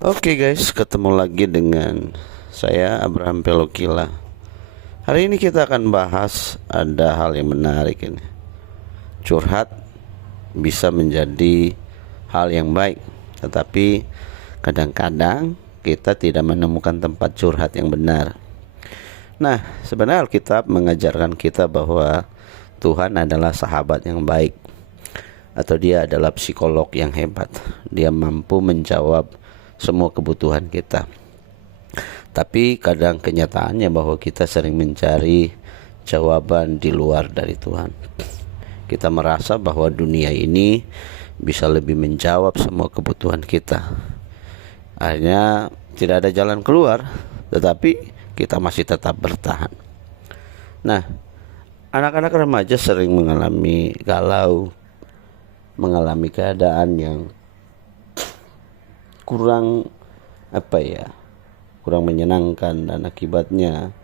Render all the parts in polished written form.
Oke guys, ketemu lagi dengan saya Abraham Pelokila. Hari ini kita akan bahas ada hal yang menarik ini. Curhat bisa menjadi hal yang baik, tetapi kadang-kadang kita tidak menemukan tempat curhat yang benar. Nah, sebenarnya Alkitab mengajarkan kita bahwa Tuhan adalah sahabat yang baik, atau dia adalah psikolog yang hebat. Dia mampu menjawab semua kebutuhan kita. Tapi kadang kenyataannya bahwa kita sering mencari jawaban di luar dari Tuhan. Kita merasa bahwa dunia ini bisa lebih menjawab semua kebutuhan kita. Akhirnya tidak ada jalan keluar, tetapi kita masih tetap bertahan. Nah, anak-anak remaja sering mengalami galau, mengalami keadaan yang kurang menyenangkan, dan akibatnya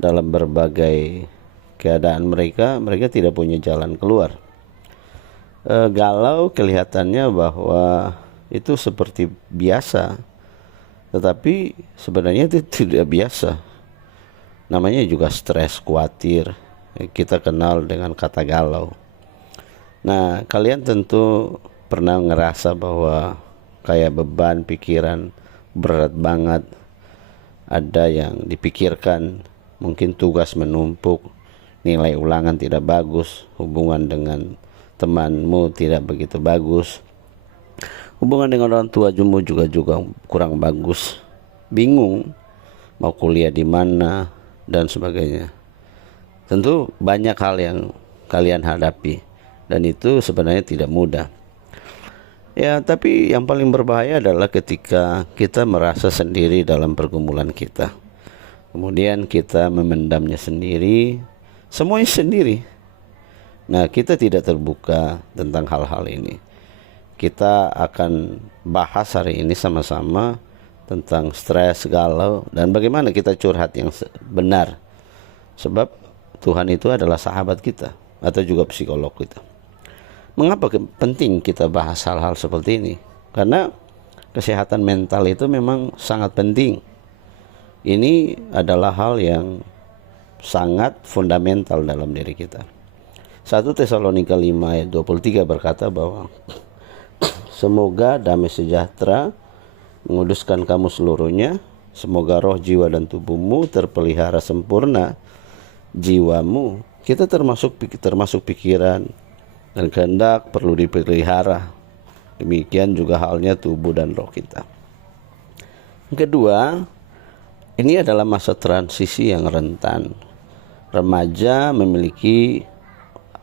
dalam berbagai keadaan mereka tidak punya jalan keluar. Galau kelihatannya bahwa itu seperti biasa, tetapi sebenarnya itu tidak biasa. Namanya juga stres, khawatir. Kita kenal dengan kata galau. Nah, kalian tentu pernah ngerasa bahwa kayak beban pikiran berat banget. Ada yang dipikirkan, mungkin tugas menumpuk, nilai ulangan tidak bagus, hubungan dengan temanmu tidak begitu bagus, hubungan dengan orang tua juga kurang bagus, bingung mau kuliah di mana dan sebagainya. Tentu banyak hal yang kalian hadapi, dan itu sebenarnya tidak mudah. Ya, tapi yang paling berbahaya adalah ketika kita merasa sendiri dalam pergumulan kita. Kemudian kita memendamnya sendiri, semuanya sendiri. Nah, kita tidak terbuka tentang hal-hal ini. Kita akan bahas hari ini sama-sama tentang stres, galau, dan bagaimana kita curhat yang benar. Sebab Tuhan itu adalah sahabat kita, atau juga psikolog kita. Mengapa penting kita bahas hal-hal seperti ini? Karena kesehatan mental itu memang sangat penting. Ini adalah hal yang sangat fundamental dalam diri kita. 1 Tesalonika 5 ayat 23 berkata bahwa semoga damai sejahtera menguduskan kamu seluruhnya. Semoga roh, jiwa, dan tubuhmu terpelihara sempurna. Jiwamu, kita termasuk pikiran dan kehendak perlu dipelihara. Demikian juga halnya tubuh dan roh kita. Yang kedua, ini adalah masa transisi yang rentan. Remaja memiliki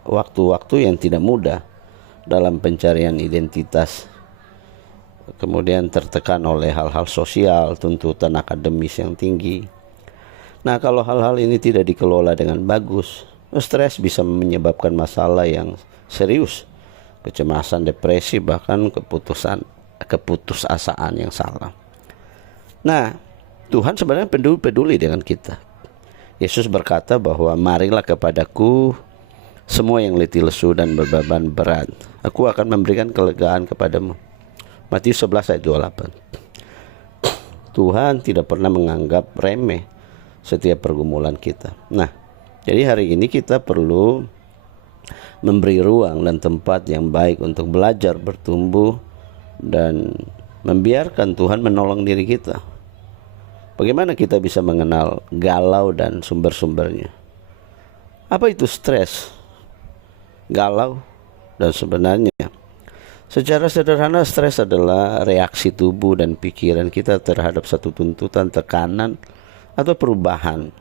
waktu-waktu yang tidak mudah dalam pencarian identitas. Kemudian tertekan oleh hal-hal sosial, tuntutan akademis yang tinggi. Nah, kalau hal-hal ini tidak dikelola dengan bagus, stres bisa menyebabkan masalah yang serius, kecemasan, depresi, bahkan keputusasaan yang salah. Nah, Tuhan sebenarnya peduli dengan kita. Yesus berkata bahwa marilah kepadaku semua yang letih lesu dan berbeban berat, aku akan memberikan kelegaan kepadamu. Matius 11 ayat 28. Tuhan tidak pernah menganggap remeh setiap pergumulan kita. Nah, jadi hari ini kita perlu memberi ruang dan tempat yang baik untuk belajar, bertumbuh, dan membiarkan Tuhan menolong diri kita. Bagaimana kita bisa mengenal galau dan sumber-sumbernya? Apa itu stres, galau, dan sebenarnya? Secara sederhana, stres adalah reaksi tubuh dan pikiran kita terhadap satu tuntutan, tekanan, atau perubahan.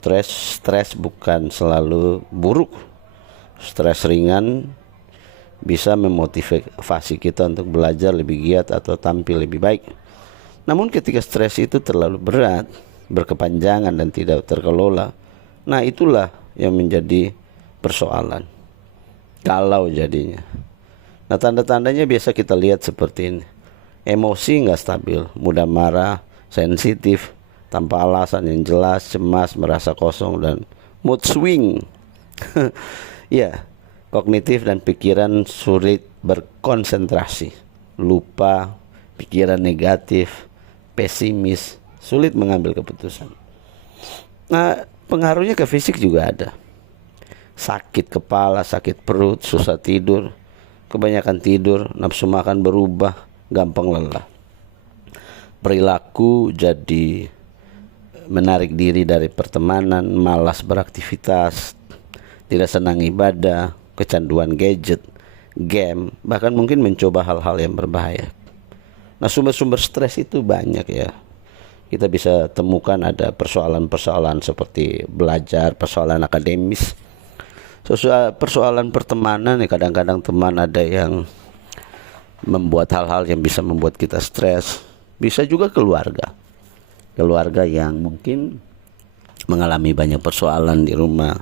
Stres bukan selalu buruk. Stres ringan bisa memotivasi kita untuk belajar lebih giat atau tampil lebih baik. Namun ketika stres itu terlalu berat, berkepanjangan, dan tidak terkelola, nah itulah yang menjadi persoalan. Galau jadinya. Nah, tanda-tandanya biasa kita lihat seperti ini. Emosi nggak stabil, mudah marah, sensitif, tanpa alasan yang jelas, cemas, merasa kosong, dan mood swing. Ya, kognitif dan pikiran sulit berkonsentrasi, lupa, pikiran negatif, pesimis, sulit mengambil keputusan. Nah, pengaruhnya ke fisik juga ada. Sakit kepala, sakit perut, susah tidur, kebanyakan tidur, nafsu makan berubah, gampang lelah. Perilaku jadi menarik diri dari pertemanan, malas beraktivitas, tidak senang ibadah, kecanduan gadget, game, bahkan mungkin mencoba hal-hal yang berbahaya. Nah, sumber-sumber stres itu banyak ya. Kita bisa temukan ada persoalan-persoalan seperti belajar, persoalan akademis, persoalan pertemanan ya, kadang-kadang teman ada yang membuat hal-hal yang bisa membuat kita stres. Bisa juga keluarga yang mungkin mengalami banyak persoalan di rumah,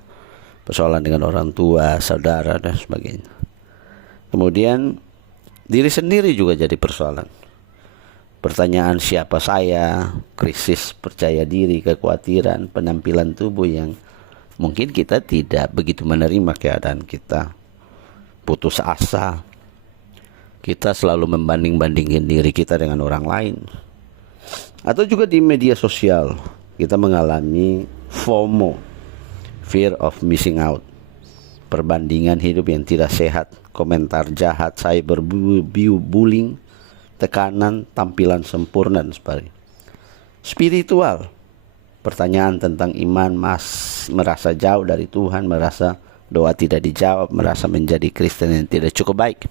persoalan dengan orang tua, saudara dan sebagainya. Kemudian diri sendiri juga jadi persoalan. Pertanyaan siapa saya, krisis percaya diri, kekhawatiran, penampilan tubuh yang mungkin kita tidak begitu menerima keadaan kita, putus asa, kita selalu membanding-bandingin diri kita dengan orang lain. Atau juga di media sosial, kita mengalami FOMO, fear of missing out, perbandingan hidup yang tidak sehat, komentar jahat, cyberbullying, tekanan, tampilan sempurna dan sebagainya. Spiritual, pertanyaan tentang iman, merasa jauh dari Tuhan, merasa doa tidak dijawab, merasa menjadi Kristen yang tidak cukup baik.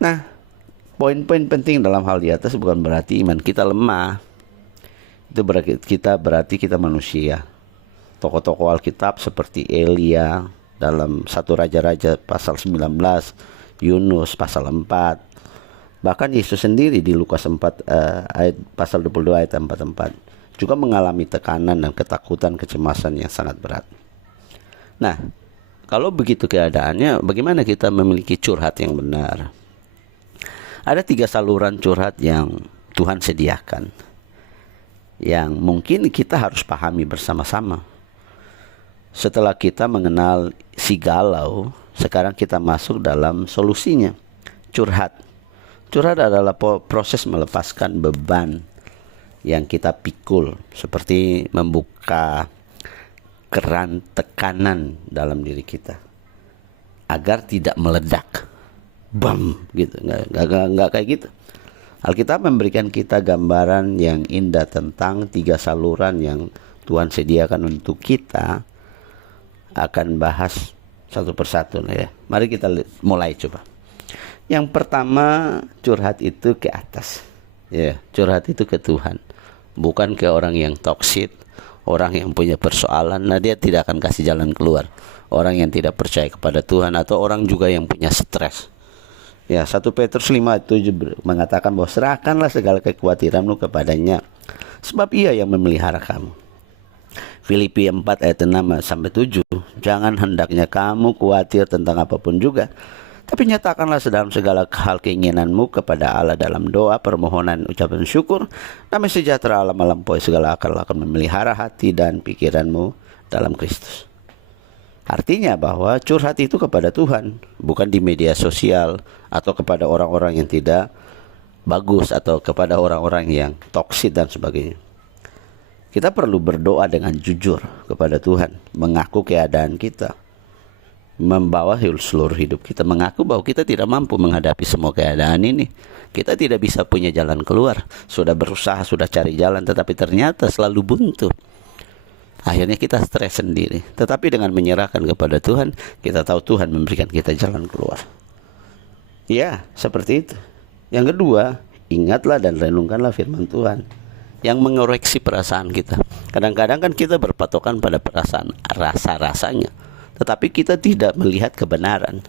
Nah, poin-poin penting dalam hal di atas bukan berarti iman kita lemah. Itu berarti kita manusia. Tokoh-tokoh Alkitab seperti Elia dalam 1 Raja-Raja pasal 19, Yunus pasal 4, bahkan Yesus sendiri di Lukas 4 ayat pasal 22 ayat 44 juga mengalami tekanan dan ketakutan, kecemasan yang sangat berat. Nah, kalau begitu keadaannya, bagaimana kita memiliki curhat yang benar? Ada 3 saluran curhat yang Tuhan sediakan, yang mungkin kita harus pahami bersama-sama. Setelah kita mengenal si galau, sekarang kita masuk dalam solusinya. Curhat adalah proses melepaskan beban yang kita pikul, seperti membuka keran tekanan dalam diri kita agar tidak meledak, bam gitu. Nggak kayak gitu. Alkitab memberikan kita gambaran yang indah tentang 3 saluran yang Tuhan sediakan untuk kita. Akan bahas satu persatu ya. Mari kita mulai coba. Yang pertama, curhat itu ke atas. Ya, curhat itu ke Tuhan, bukan ke orang yang toksik, orang yang punya persoalan. Nah, dia tidak akan kasih jalan keluar. Orang yang tidak percaya kepada Tuhan, atau orang juga yang punya stres. Ya, 1 Petrus 5:7 mengatakan bahwa serahkanlah segala kekhawatiranmu kepadanya, sebab Ia yang memelihara kamu. Filipi 4 ayat 6-7, jangan hendaknya kamu khawatir tentang apapun juga, tapi nyatakanlah dalam segala hal keinginanmu kepada Allah dalam doa, permohonan, ucapan syukur. Damai sejahtera Allah melampaui segala akal akan memelihara hati dan pikiranmu dalam Kristus. Artinya bahwa curhat itu kepada Tuhan, bukan di media sosial atau kepada orang-orang yang tidak bagus atau kepada orang-orang yang toksik dan sebagainya. Kita perlu berdoa dengan jujur kepada Tuhan, mengaku keadaan kita, membawa seluruh hidup kita, mengaku bahwa kita tidak mampu menghadapi semua keadaan ini. Kita tidak bisa punya jalan keluar. Sudah berusaha, sudah cari jalan, tetapi ternyata selalu buntu. Akhirnya kita stres sendiri. Tetapi dengan menyerahkan kepada Tuhan, kita tahu Tuhan memberikan kita jalan keluar. Ya, seperti itu. Yang kedua, ingatlah dan renungkanlah firman Tuhan yang mengoreksi perasaan kita. Kadang-kadang kan kita berpatokan pada perasaan, rasa-rasanya, tetapi kita tidak melihat kebenaran.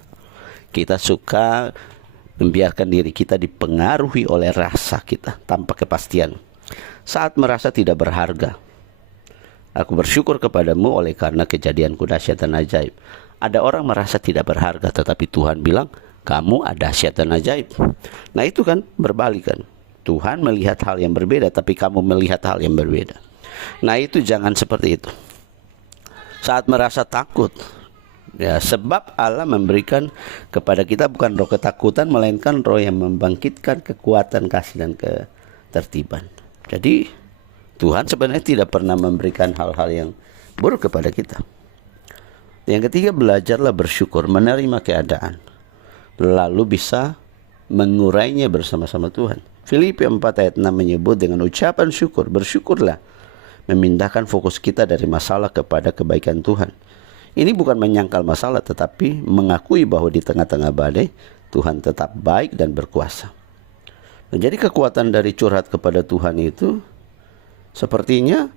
Kita suka membiarkan diri kita dipengaruhi oleh rasa kita tanpa kepastian. Saat merasa tidak berharga, aku bersyukur kepadamu oleh karena kejadianku dahsyat dan ajaib. Ada orang merasa tidak berharga, tetapi Tuhan bilang, kamu ada dahsyat dan ajaib. Nah, itu kan berbalik kan. Tuhan melihat hal yang berbeda, tapi kamu melihat hal yang berbeda. Nah, itu jangan seperti itu. Saat merasa takut, Ya, sebab Allah memberikan kepada kita bukan roh ketakutan, melainkan roh yang membangkitkan kekuatan, kasih, dan ketertiban. Jadi Tuhan sebenarnya tidak pernah memberikan hal-hal yang buruk kepada kita. Yang ketiga, belajarlah bersyukur, menerima keadaan, lalu bisa mengurainya bersama-sama Tuhan. Filipi 4 ayat 6 menyebut dengan ucapan syukur, bersyukurlah, memindahkan fokus kita dari masalah kepada kebaikan Tuhan. Ini bukan menyangkal masalah, tetapi mengakui bahwa di tengah-tengah badai, Tuhan tetap baik dan berkuasa. Nah, jadi kekuatan dari curhat kepada Tuhan itu sepertinya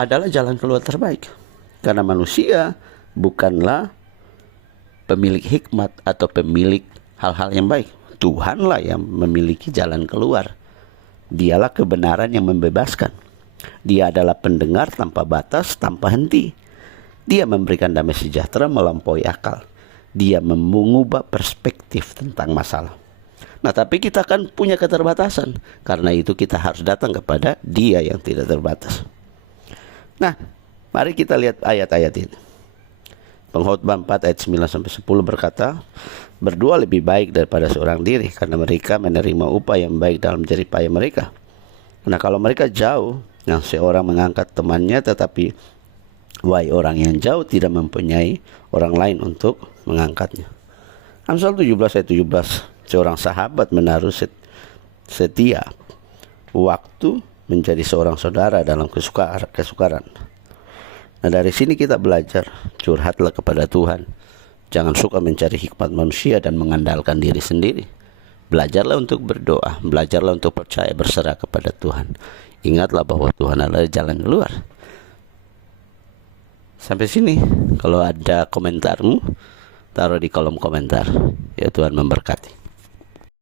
adalah jalan keluar terbaik. Karena manusia bukanlah pemilik hikmat atau pemilik hal-hal yang baik. Tuhanlah yang memiliki jalan keluar. Dialah kebenaran yang membebaskan. Dia adalah pendengar tanpa batas, tanpa henti. Dia memberikan damai sejahtera melampaui akal. Dia mengubah perspektif tentang masalah. Nah, tapi kita kan punya keterbatasan. Karena itu kita harus datang kepada Dia yang tidak terbatas. Nah, mari kita lihat ayat-ayat ini. Pengkhotbah 4 ayat 9-10 berkata, berdoa lebih baik daripada seorang diri, karena mereka menerima upah yang baik dalam jerih payah mereka. Nah, kalau mereka jauh, yang seorang mengangkat temannya, tetapi wahai orang yang jauh tidak mempunyai orang lain untuk mengangkatnya. Amsal 17 ayat 17, seorang sahabat menaruh setia waktu menjadi seorang saudara dalam kesukaran. Nah, dari sini kita belajar, curhatlah kepada Tuhan. Jangan suka mencari hikmat manusia dan mengandalkan diri sendiri. Belajarlah untuk berdoa, belajarlah untuk percaya, berserah kepada Tuhan. Ingatlah bahwa Tuhan adalah jalan keluar. Sampai sini, kalau ada komentarmu, taruh di kolom komentar. Ya, Tuhan memberkati.